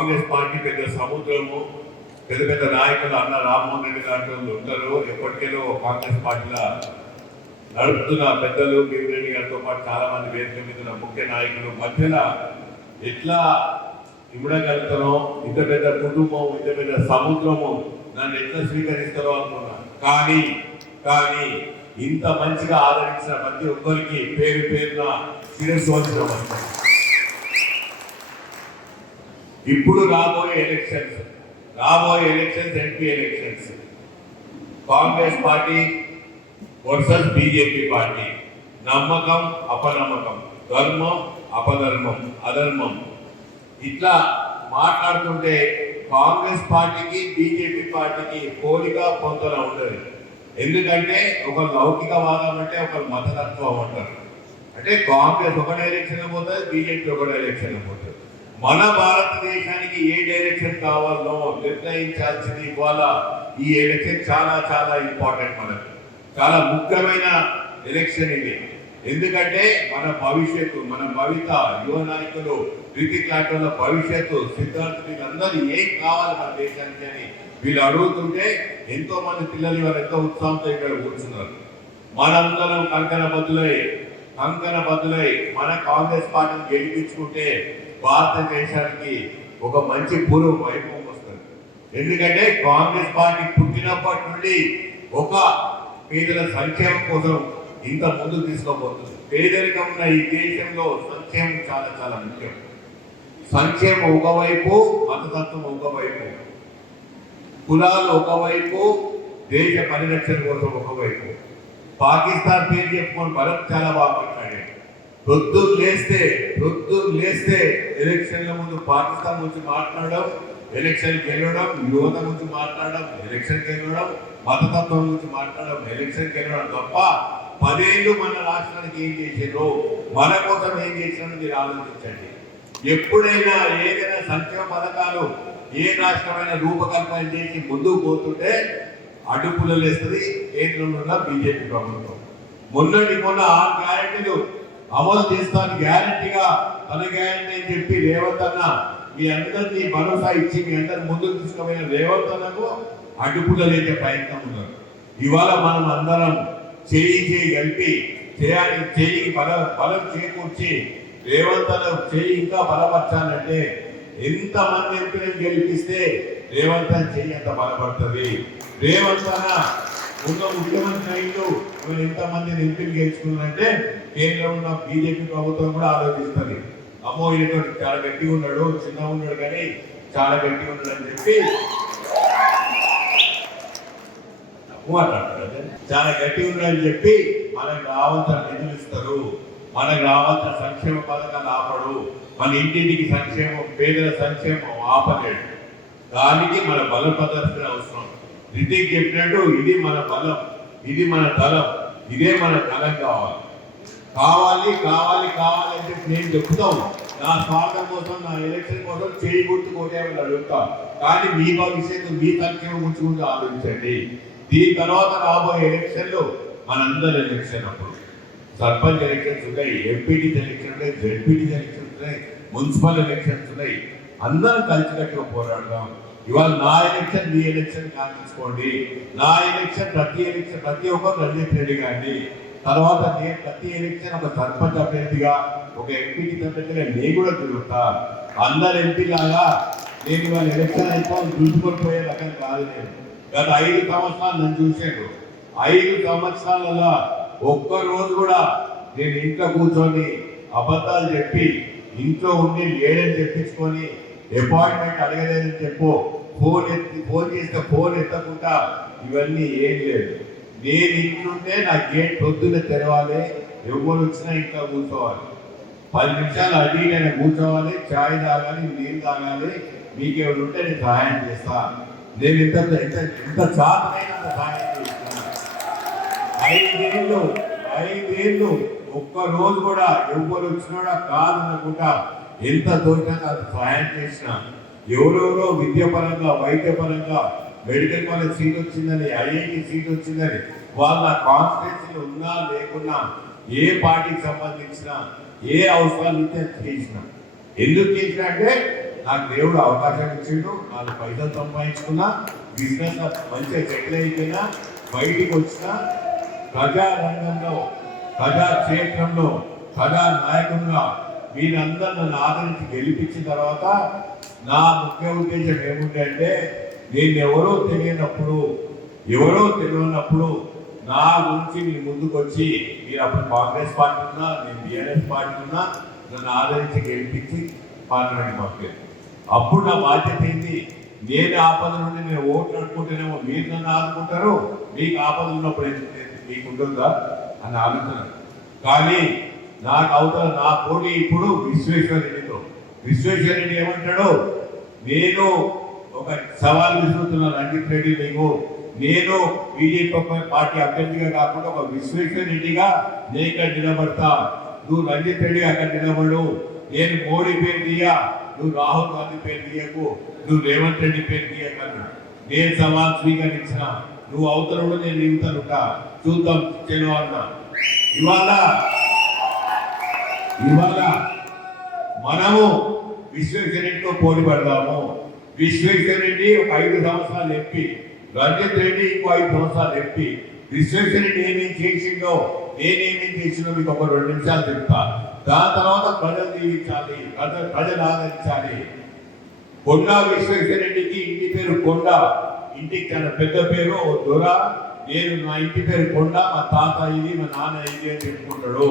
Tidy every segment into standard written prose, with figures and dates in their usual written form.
Congress party పెద్ద సముద్రము, పెద్ద పెద్ద నాయకులు అన్న రామ్మోహన్ రెడ్డి గారు ఉంటారు. ఎప్పటికేలో కాంగ్రెస్ పార్టీలో నడుపుతున్న పెద్దలు భీమిరెడ్డి గారితో పాటు చాలా మంది వేదిక మీద ముఖ్య నాయకులు మధ్యలో ఎట్లా ఇవ్వగలుగుతారో, ఇంత పెద్ద కుటుంబం, ఇంత పెద్ద సముద్రము నన్ను ఎట్లా స్వీకరిస్తారో అనుకున్నా. కానీ ఇంత మంచిగా ఆదరించిన ప్రతి ఒక్కరికి పేరు పేరున శిరస్సు వంచడం. ఇప్పుడు రాబోయే elections MP elections Congress party versus BJP party, నమ్మకం అపనమ్మకం, ధర్మం అపధర్మం, అధర్మం, ఇట్లా మాట్లాడుతుంటే కాంగ్రెస్ పార్టీకి బీజేపీ పార్టీకి పోలిక పొంతన ఉండదు. ఎందుకంటే ఒక లౌకికవాదం అంటే ఒక మతతత్వం అంటారు. అంటే కాంగ్రెస్ ఒక డైరెక్షన్ పోతుంది, బీజేపీ ఒక డైరెక్షన్ పోతుంది. మన భారతదేశానికి ఏ డైరెక్షన్ కావాలో నిర్ణయించాల్సింది ఇవాళ ఈ ఎలక్షన్ చాలా చాలా ఇంపార్టెంట్. మనకు చాలా ముఖ్యమైన ఎలక్షన్ ఇది. ఎందుకంటే మన భవిష్యత్తు, మన భవిత యువ నాయకులు, రితిక్ లాంటి భవిష్యత్తు, సిద్ధార్థ్ వీళ్ళందరూ ఏం కావాలి మన దేశానికి అని వీళ్ళు అడుగుతుంటే ఎంతో మంది పిల్లలు వారు ఎంతో ఉత్సాహంతో ఇక్కడ కూర్చున్నారు. మనందరం కంకణ బద్దులై మన కాంగ్రెస్ పార్టీని గెలిపించుకుంటే భారతదేశానికి ఒక మంచి పూర్వ వైభవం వస్తుంది. ఎందుకంటే కాంగ్రెస్ పార్టీ పుట్టినప్పటి నుండి ఒక పేదల సంక్షేమం కోసం ఇంత ముందుకు తీసుకోబోతుంది. పేదరికం ఉన్న ఈ దేశంలో సంక్షేమం చాలా చాలా ముఖ్యం. సంక్షేమం ఒకవైపు, మతతత్వం ఒకవైపు, కులాలు ఒకవైపు, దేశ పరిరక్షణ కోసం ఒకవైపు. పాకిస్తాన్ పేరు చెప్పుకొని భరత్ చాలా బాగా మాట్లాడాడు. ప్రొద్దున లేస్తే ఎలక్షన్ల ముందు పాకిస్తాన్ గురించి మాట్లాడడం, ఎలక్షన్ గెలవడం, యువత గురించి మాట్లాడడం, ఎలక్షన్ గెలవడం, మతతత్వం గురించి మాట్లాడడం, ఎలక్షన్ గెలవడం తప్ప 10 ఏళ్ళు మన రాష్ట్రానికి ఏం చేసారో, మన కోసం ఏం చేశారో మీరు ఆలోచించండి. ఎప్పుడైనా ఏదైనా సంక్షేమ పథకాలు ఏ రాష్ట్రమైన రూపకల్పన చేసి ముందుకు పోతుంటే అడ్డుపులు వేస్తుంది కేంద్రంలో ఉన్న బీజేపీ ప్రభుత్వం. మొన్న 6 గ్యారెంటీలు అమలు చేస్తాను గ్యారెంటీగా, తన గ్యారెంటీ అని చెప్పి రేవంత్ అన్న మీ అందరినీ భరోసా ఇచ్చి మీ అందరిని ముందుకు తీసుకుపోయిన రేవంత్ అన్నకు అడ్డుపులు లేచే ప్రయత్నం ఉన్నారు. ఇవాళ మనం అందరం చేయి కలిపి చేయికి బలం చేకూర్చి రేవంత్ అన్న చేయి ఇంకా బలపరచాలంటే ఎంతమంది ఎంపీలను గెలిపిస్తే రేవంత్ అన్న చేయి అంత బలపడుతుంది. రేవంత్ అన్న ఉన్న ముఖ్యమంత్రి అయిండు, ఎంతమందిని ఎంపీలు గెలుచుకున్నారంటే కేంద్రంలో ఉన్న బీజేపీ ప్రభుత్వం కూడా ఆలోచిస్తుంది. అమ్మో ఈయన చాలా గట్టిగా ఉన్నాడు, చిన్నగా ఉన్నాడు కానీ చాలా గట్టిగా ఉన్నాడు అని చెప్పి మాట్లాడతారు. చాలా గట్టిగా ఉన్నాడని చెప్పి మనకు రావాల్సిన నిధులు ఇస్తారు, మనకు రావాల్సిన సంక్షేమ పథకాలు ఆపడు, మన ఇంటింటికి సంక్షేమం, పేదల సంక్షేమం ఆపలేడు. దానికి మన బల ప్రదర్శన అవసరం. రితిక్ చెప్పినట్టు ఇది మన బలం, ఇది మన దళం, ఇదే మన దళం కావాలి అని చెప్పి నేను చెప్తాను. నా స్వార్థం కోసం, నా ఎలక్షన్ కోసం చేయి గుర్తు కొట్టేవాళ్ళు అడుగుతాం. కానీ మీ భవిష్యత్తు, మీ సంక్షేమం ఉంచుకుంటూ ఆలోచించండి. దీని తర్వాత రాబోయే ఎలక్షన్లు మనందరి ఎలక్షన్, అప్పుడు సర్పంచ్ ఎలక్షన్స్ ఉన్నాయి, ఎంపీటీస్ ఎలక్షన్ ఉన్నాయి, జెడ్పీటీస్ ఎలక్షన్స్ ఉన్నాయి, మున్సిపల్ ఎలక్షన్స్ ఉన్నాయి. అందరం కలిసికట్టుగా పోరాడదాం. ఇవాళ నా ఎలక్షన్ మీ ఎలక్షన్ కాల్చుకోండి. నా ఎలక్షన్ ప్రతి ఒక్కరు రంజిత్ రెడ్డి గారిని, తర్వాత నేను ప్రతి ఎలక్షన్ ఒక సర్పంచ్ అభ్యర్థిగా, ఒక ఎంపీటీ అభ్యర్థిగా నేను కూడా తిరుగుతా. అందరు ఎంపీ లాగా నేను ఇవాళ ఎలక్షన్ అయిపోయి చూసుకొని పోయే రకం కాదు. నేను గత 5 సంవత్సరాలు నన్ను చూశాను. 5 సంవత్సరాలలో ఒక్కరోజు కూడా నేను ఇంట్లో కూర్చొని అబద్ధాలు చెప్పి, ఇంట్లో ఉండి లేడని చెప్పించుకొని, అపాయింట్మెంట్ అడగలేదని చెప్పు, ఫోన్ చేస్తే ఫోన్ ఎత్తకుండా, ఇవన్నీ ఏం లేదు. నేను ఇంట్లుంటే నా గేట్ పొద్దున్న తెరవాలి, ఎవరు వచ్చినా ఇంకా కూర్చోవాలి. 10 నిమిషాలు అడిగి నేను కూర్చోవాలి, ఛాయ్ తాగాలి, నీళ్ళు తాగాలి, మీకెవరు ఉంటే నేను సహాయం చేస్తా. నేను ఎంత చాతనైనా సహాయం చేస్తాను. 5 ఏళ్ళు ఒక్కరోజు కూడా ఎవరు వచ్చినా కాదనుకుంటా ఎంత దూరంగా సహాయం చేసిన. ఎవరెవరో విద్యాపరంగా, వైద్యపరంగా, మెడికల్ కాలేజ్ సీట్ వచ్చిందని, ఐఐటి సీట్ వచ్చిందని వాళ్ళ కాన్స్టిట్యూన్సీలో ఉన్నా లేకున్నా, ఏ పార్టీకి సంబంధించిన ఏ అవసరాలు చేసిన. ఎందుకు చేసిన అంటే నాకు దేవుడు అవకాశం ఇచ్చిండు, నాకు పైసలు సంపాదించుకున్నా, బిజినెస్ మంచిగా సెటిల్ అయిపోయినా, బయటికి వచ్చిన ప్రజారంగంలో, ప్రజాక్షేత్రంలో, ప్రజా నాయకులుగా మీరందరూ నన్ను ఆదరించి గెలిపించిన తర్వాత నా ముఖ్య ఉద్దేశం ఏముంది అంటే, నేను ఎవరో తెలియనప్పుడు నా గురించి మీరు ముందుకు వచ్చి, మీరు అప్పుడు కాంగ్రెస్ పార్టీ ఉన్నా, నేను బిఆర్ఎస్ పార్టీ ఉన్నా, నన్ను ఆదరించి గెలిపించి పార్లమెంట్ పంపారు. అప్పుడు నా బాధ్యత ఏంటి? నేను ఆపద నుండి నేను ఓట్లు అనుకుంటేనేమో మీరు నన్ను ఆదుకుంటారు, మీకు ఆపద ఉన్నప్పుడు మీకు ఉంటుందా అని ఆలోచన. కానీ నాకు అవతల నా పోటీ ఇప్పుడు విశ్వేశ్వరరెడ్డితో. విశ్వేశ్వరరెడ్డి ఏమంటాడు, నేను ఒక సవాల్ విసురుతున్నాను రంజిత్ రెడ్డి, నేను బీజేపీ పార్టీ అభ్యర్థిగా కాకుండా ఒక విశ్వేశ్వరరెడ్డిగా నేను ఇక్కడ నిలబడతా, నువ్వు రంజిత్ రెడ్డి అక్కడ నిలబడు, నేను మోడీ పేరు తీయా, నువ్వు రాహుల్ గాంధీ పేరు తీయకు, నువ్వు రేవంత్ రెడ్డి పేరు తీయకన్నా. నేను సవాల్ స్వీకరించిన, నువ్వు అవతల నేను ఇవుతానుంటా, చూద్దాం చెను అన్నా. ఇవాళ మనము విశ్వేశ్వరరెడ్డితో పోటీ పడదాము. విశ్వేశ్వరరెడ్డి ఒక 5 సంవత్సరాలు ఎంపీ, రంజిత్ రెడ్డి ఇంకో 5 సంవత్సరాలు ఎంపీ. విశ్వేశ్వరరెడ్డి ఏమేమి చేసిందో, నేనేమేం చేసిందో మీకు ఒక 2 నిమిషాలు చెప్తా. దాని తర్వాత ప్రజలు దీవించాలి, ప్రజలు ఆదరించాలి. కొండా విశ్వేశ్వరరెడ్డికి ఇంటి పేరు కొండ, ఇంటికి తన పెద్ద పేరు దొర. నేను నా ఇంటి పేరు కొండ, మా తాత ఇది, మా నాన్న ఇది అని చెప్పుకుంటాడు.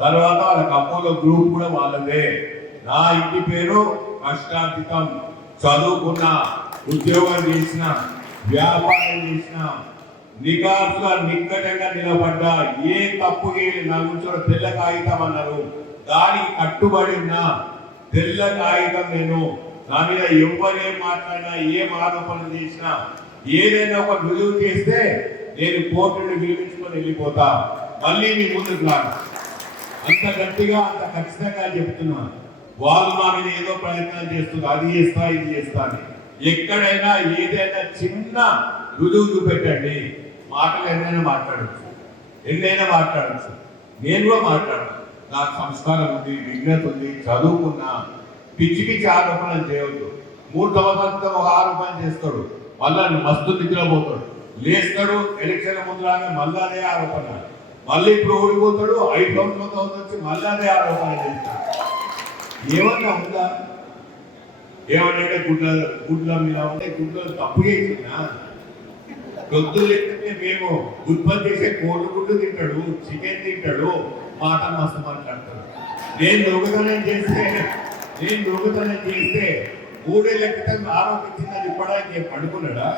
తర్వాత వాళ్ళ అపోలో గ్రూప్ కూడా వాళ్ళదే. నా ఇంటి పేరు కష్టార్జితం, చదువుకున్న, ఉద్యోగం చేసిన, వ్యాపారం చేసిన, నికాసుగా నిక్కటంగా నిలబడ్డా, ఏ తప్పు నా గురించి తెల్ల కాగితం అన్నారు, దానికి కట్టుబడి ఉన్న తెల్ల కాగితం నేను. నా మీద ఎవరేం మాట్లాడినా, ఏం ఆరోపణలు చేసినా, ఏదైనా ఒక రుజువు చేస్తే నేను కోర్టును పిలిపించుకొని వెళ్ళిపోతా, మళ్ళీ మీ ముందుకు రాను. అంత గట్టిగా, అంత ఖచ్చితంగా చెప్తున్నా. వాళ్ళు మా మీద ఏదో ప్రయత్నాలు చేస్తున్నారు, అది చేస్తా, ఇది చేస్తా అని. ఎక్కడైనా ఏదైనా చిన్న రుజువు చూపెట్టండి, మాటలు ఎన్నైనా మాట్లాడచ్చు, నేను కూడా మాట్లాడను. నాకు సంస్కారం ఉంది, విజ్ఞత ఉంది, చదువుకున్నా. పిచ్చి పిచ్చి ఆరోపణలు చేయవద్దు. 3 సంవత్సరాల ఒక ఆరోపణ చేస్తాడు, మళ్ళా మస్తు నిద్రపోతాడు, లేస్తాడు, ఎలక్షన్ ముందు రాగా మళ్ళా అదే ఆరోపణ, మళ్ళీ ఇప్పుడు ఓడిపోతాడు, 5 సంవత్సరాల వచ్చి మళ్ళీ అదే ఆరోపణ చేస్తాడు. ఏమన్నా ఉందా? ఏమంటే గుడ్ల మీద ఉంటే గుడ్లు తప్పు చేసినా, గొద్దులు లేకపోతే మేము ఉత్పత్తి చేసే కోడి గుడ్డు తింటాడు, చికెన్ తింటాడు, మాట మస్తు మాట్లాడతాడు. నేను దొంగతనం చేస్తే 3 ఏళ్ల క్రితం ఆరోపించిందని ఇప్పడానికి పడుకున్నాడా?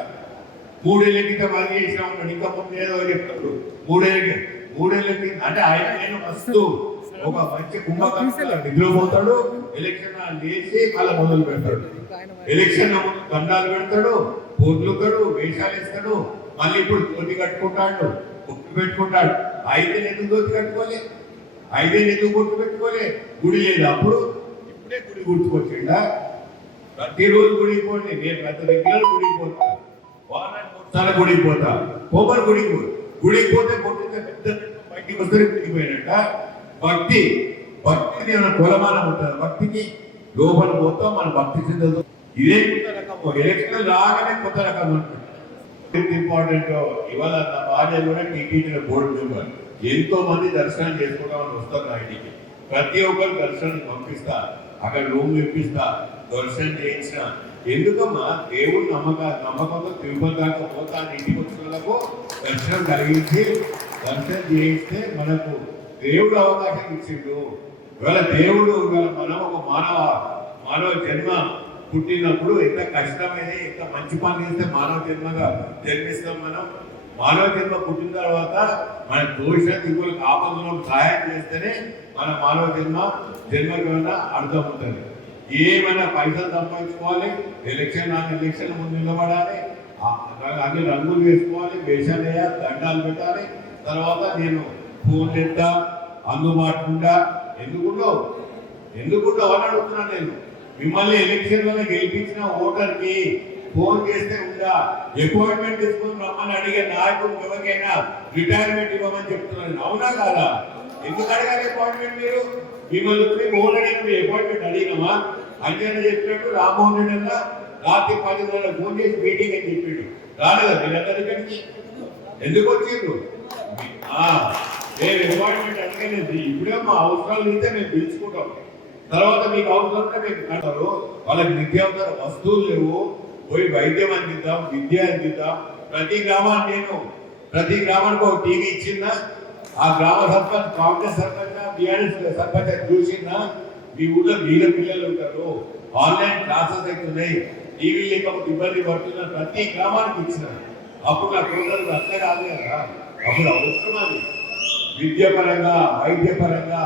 3 ఏళ్ల క్రితం అది చేసినా ఉన్నాడు, ఇంకా ముందు ఏదో చెప్తాడు. 3 ఏళ్ళ క్రితం అంటే ఆయన నేను మస్తు ఒక మంచి కుంభకర్ణంగా నిద్రపోతాడు, ఎలక్షన్ లేచి మళ్ళీ మొదలు పెడతాడు, ఎలక్షన్ ముందు దండాలు పెడతాడు, పొద్దుతాడు, వేషాలు ఇస్తాడు, మళ్ళీ ఇప్పుడు తోటి కట్టుకుంటాడు, బొట్టు పెట్టుకుంటాడు. 5 ఏళ్ళు ఎందుకు తోటి కట్టుకోలే? 5 ఏళ్ళు ఎందుకు బొట్టు పెట్టుకోలే? గుడి లేదు అప్పుడు, ఇప్పుడే గుడి గుర్తుకొచ్చిండా? ప్రతిరోజు గుడికి పోండి, నేను ప్రతి రెగ్యులర్ గుడికి పోతా, వారానికి 3 సార్లు గుడికి పోతా. కొబ్బరి గుడికి పోతే బొట్టు పెద్ద బయటికి వస్తే గుడికి పోయినట్ట. భక్తి కొలమానం ఉంటుంది, భక్తికి లోపల పోతాం, మన భక్తి సిద్ధతో. ఇదే కొత్త రకము, ఎలక్షన్ లాగానే కొత్త రకం ఉంటుంది. ఇంపార్టెంట్. ఇవాళ నా భార్య కూడా టీటీడీ బోర్డు మెంబర్. ఎంతో మంది దర్శనం చేసుకోవడానికి వస్తారు నా ఇంటికి. ప్రతి ఒక్కరు దర్శనం పంపిస్తా, అక్కడ రూమ్ ఇప్పిస్తా, దర్శనం చేయించిన. ఎందుకమ్మా? దేవుడు నమ్మకంతో తిరుపతి దాకా పోతా, ఇంటికి వచ్చిన వాళ్ళకు దర్శనం కలిగించి దర్శనం చేయిస్తే మనకు దేవుడు అవకాశం ఇచ్చిండు. ఇవాళ దేవుడు మనం ఒక మానవ జన్మ పుట్టినప్పుడు ఎంత కష్టమైంది, ఎంత మంచి పని చేస్తే మానవ జన్మగా జన్మిస్తాం. మనం మానవ జన్మ పుట్టిన తర్వాత మన దోషితులకు ఆపదలో సహాయం చేస్తేనే మన మానవ జన్మకైనా అర్థం ఉంటుంది. ఏమైనా పైసలు సంపాదించుకోవాలి, ఎలక్షన్ ముందు నిలబడాలి, అన్ని రంగులు వేసుకోవాలి, వేషాలు వేయాలి, దండాలు పెట్టాలి. తర్వాత నేను ఫోన్ ఎత్తా, అందుబాటుకుండా ఎందుకుండవు అని అడుగుతున్నాను. నేను మిమ్మల్ని ఎలక్షన్లో గెలిపించిన ఓటర్కి ఫోన్ చేస్తే ఉందా, అపాయింట్మెంట్ తీసుకొని రమ్మని అడిగే నాయకుడు ఎవరికైనా రిటైర్మెంట్ ఇవ్వమని చెప్తున్నాను. అవునా కాదా? ఎందుకు అడగాలి అపాయింట్మెంట్? మీరు మిమ్మల్ని ఓటర్ అపాయింట్మెంట్ అడిగినామా? అంజన చెప్పినట్టు రామ్మోహన్ రెడ్డి అన్న రాత్రి 10 గంటలకు ఫోన్ చేసి మీటింగ్ అని చెప్పిండు. రాలేదా వీళ్ళందరి ఇక్కడికి? ఎందుకు వచ్చిండ్రు? మేము అపాయింట్మెంట్ అడగలేదు. ఇప్పుడే మా అవసరాలు అయితే మేము పిలుచుకుంటాం. తర్వాత మీకు అవసరం ఉంటే మీకు అంటారు. వాళ్ళకి నిత్యావసర వస్తువులు లేవు, పోయి వైద్యం అందిద్దాం, విద్య అందిద్దాం. ప్రతి గ్రామానికి ఒక టీవీ ఇచ్చిందా? ఆ గ్రామ సర్పంచ్ కాంగ్రెస్ సర్పంచ్ టీఆర్ఎస్ సర్పంచ్ చూసిందా? మీ ఊళ్ళో వీళ్ళ పిల్లలు ఉంటారు, ఆన్లైన్ క్లాసెస్ అవుతున్నాయి, టీవీ లేకపోతే ఇబ్బంది పడుతున్నారు, ప్రతి గ్రామానికి ఇచ్చిన. అప్పుడు నా పిల్లలు అట్లా కాదు కదా, అప్పుడు అవసరం అది. విద్య పరంగా, వైద్య పరంగా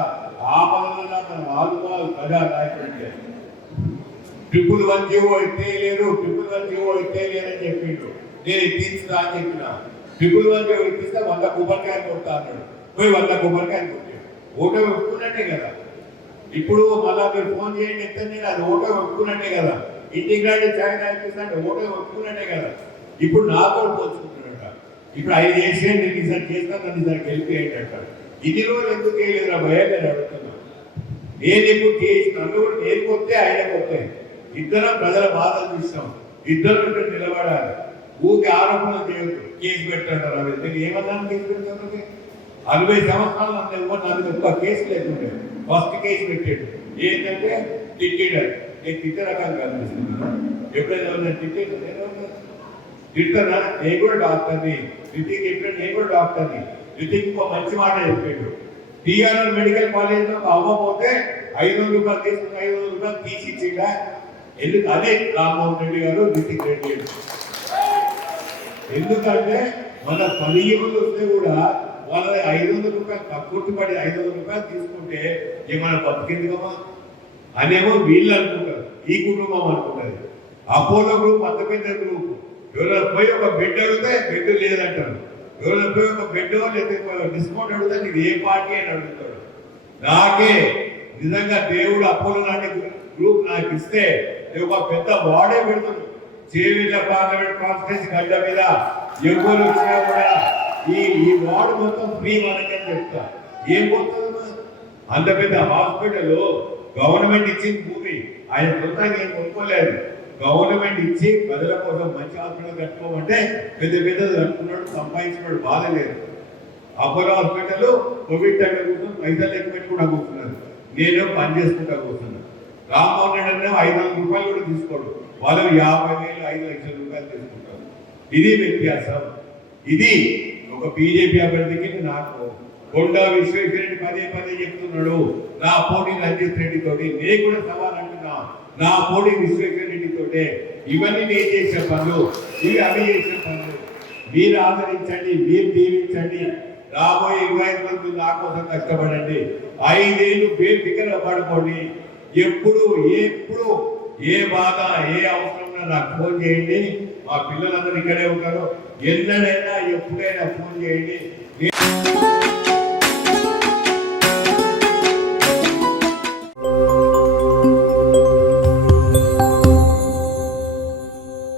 ఆ పనులలో మన వాళ్ళు ప్రజా నాయకుడు. 111 ఎత్తేయలేదని చెప్పిండు. నేను ఎత్తించుదా అని చెప్పిన. 111 ఎత్తిస్తే 100 కొబ్బరికాయలు కొడతా అన్నాడు. పోయి 100 కొబ్బరికాయలు కొట్టాడు. ఓటో ఒప్పుకున్నట్టే కదా. ఇప్పుడు మళ్ళా మీరు ఫోన్ చేయండి ఎత్తండి, అది ఓటో ఒప్పుకున్నట్టే కదా. ఇంటికి రాండి ఛాయ్ తాగిపిస్తాంటే ఓటో ఒప్పుకున్నట్టే కదా. ఇప్పుడు నాతో పోల్చుకుంటున్నట. ఇప్పుడు 5 చేసేయండి, నేను ఈసారి చేస్తాను, నన్ను ఈసారి గెలిపేయండి అంటాడు. ఇన్ని రోజులు ఎందుకు వేయలేదురా భయ నేను అడుగుతున్నా. నేను ఇప్పుడు చేసి నన్ను కూడా నేను కొత్తే ఆయన కొత్తే, ఇద్దరం ప్రజల బాధలు చూస్తాం, ఇద్దరు నిలబడాలి. ఊరికి ఆరోపణలు చేయొద్దు, కేసు పెట్టారు. నేను ఏమన్నా కేసు పెడతాను? 60 సంవత్సరాలు నన్ను ఎక్కువ కేసు లేకుండే. ఫస్ట్ కేసు పెట్టాడు ఏంటంటే తిట్టాడు. నేను తిట్టే రకాలు కనిపిస్తున్నాను. ఎప్పుడైనా తిట్టాడు తిట్టనా? నేను కూడా డాక్టర్ని. రితిక్ చెప్పాడు, నేను కూడా డాక్టర్ని. రితిక్ ఇంకో మంచి మాట చెప్పాడు. టీఆర్ఎల్ మెడికల్ కాలేజ్ లో అవ్వకపోతే 500 రూపాయలు తీసుకుని 500 రూపాయలు తీసి ఇచ్చిందా? ఎందుకు? అదే రామ్మోహన్ రెడ్డి గారు, రితిక్ రెడ్డి గారు. ఎందుకంటే మన 10 ఏళ్ళు వస్తే కూడా వాళ్ళ 500 రూపాయలు కక్కుర్తిపడి 500 రూపాయలు తీసుకుంటే ఏమైనా బతికిందిగమా అనేమో వీళ్ళు అనుకుంటారు, ఈ కుటుంబం అనుకుంటారు. అపోలో గ్రూప్ అంత పెద్ద గ్రూప్. ఎవరైనా పోయి ఒక బెడ్ అడిగితే బెడ్ లేదంటారు. ఎవరైనా పోయి ఒక బెడ్ లేదా డిస్కౌంట్ అడిగితే నీకు ఏ పార్టీ అని అడుగుతాడు. నాకే నిజంగా దేవుడు అపోలో లాంటి గ్రూప్ నాకు ఇస్తే ఒక పెద్ద వాడే పెడుతుంది. చేవిల పార్లమెంట్ కాన్స్టిట్యూన్సీ గడ్డ మీద ఎవరు వచ్చినా కూడా ఈ వార్డు మొత్తం ఫ్రీ మనకని చెప్తా. ఏం పోతుందమ్మా? అంత పెద్ద హాస్పిటల్ గవర్నమెంట్ ఇచ్చింది భూమి, ఆయన సొంతంగా ఏం కొనుక్కోలేదు. గవర్నమెంట్ ఇచ్చి ప్రజల కోసం మంచి హాస్పిటల్ కట్టుకోమంటే పెద్ద పెద్దది కట్టుకున్నాడు, సంపాదించినాడు, బాధ లేదు. అపోలో హాస్పిటల్ కోవిడ్ టైంలో కూర్చొని పైసలు లెక్క పెట్టుకుంటా కూర్చున్నారు. నేను పని చేసుకుంటా కూర్చున్నాను. రామ్మోహన్ రెడ్డి 500 రూపాయలు కూడా తీసుకోడు, వాళ్ళు 50,000 5 లక్షల రూపాయలు తీసుకుంటారు. ఇది వ్యత్యాసం. ఇది ఒక బీజేపీ అభ్యర్థికి నాకు కొండా విశ్వేశ్వరరెడ్డి పదే చెప్తున్నాడు, నా పోటీ రంజిత్ రెడ్డి తోటి. నేను కూడా సవాల్ అంటున్నా, నా పోటీ విశ్వేశ్వరరెడ్డి తోటే. ఇవన్నీ నేను చేసే పనులు, ఇవి అవి చేసే పనులు. మీరు ఆదరించండి, మీరు దీవించండి. రాబోయే 25 మంది నా కోసం కష్టపడండి. 5 ఏళ్ళు బేఫికర్గా పడుకోండి. ఎప్పుడు ఏ బాధ, ఏ అవసరం నాకు ఫోన్ చేయండి. మా పిల్లలందరూ ఇక్కడే ఉంటారు. ఎన్నడైనా ఎప్పుడైనా ఫోన్ చేయండి.